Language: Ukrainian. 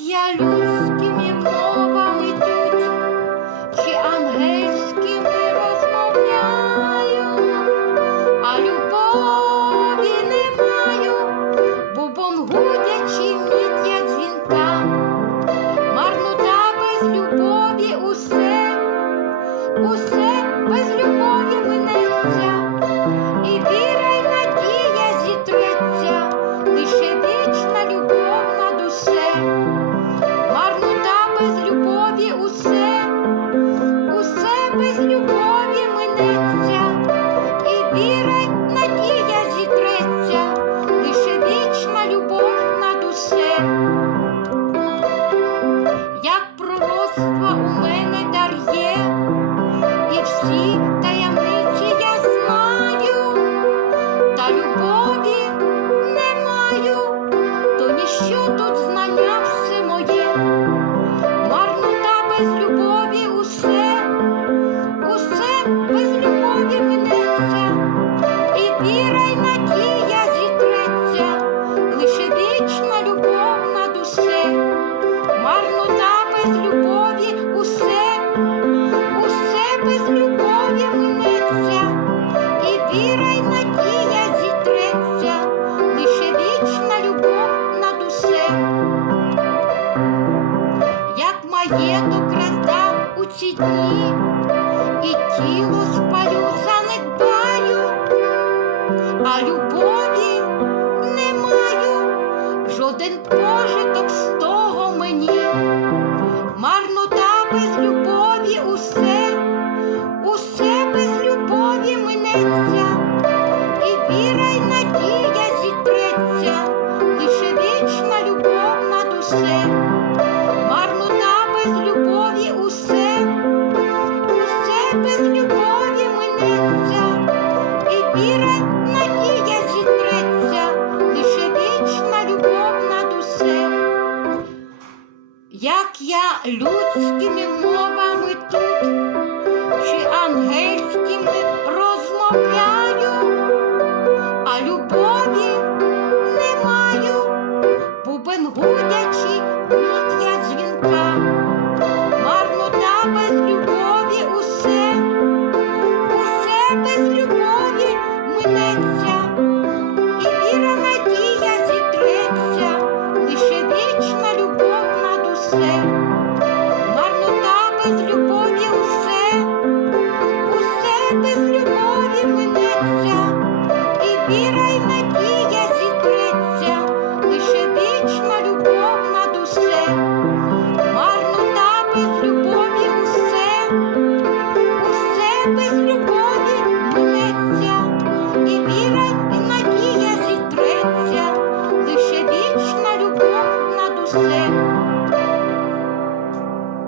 я людськими мовами тут, чи ангельськими розмовляю, а любові не маю, бо бонгудячи мід'я дзвінка, марнута без любові усе, усе. як пророцтво у мене дар є, і всі таємниці я знаю, та любові. без любові минеться, і віра й надія зітреться, лише вічна любов на душе, як маєток роздав у ці дні, і тіло спалю занедбаю, а любов. як я людськими мовами тут чи ангельськими. Deus me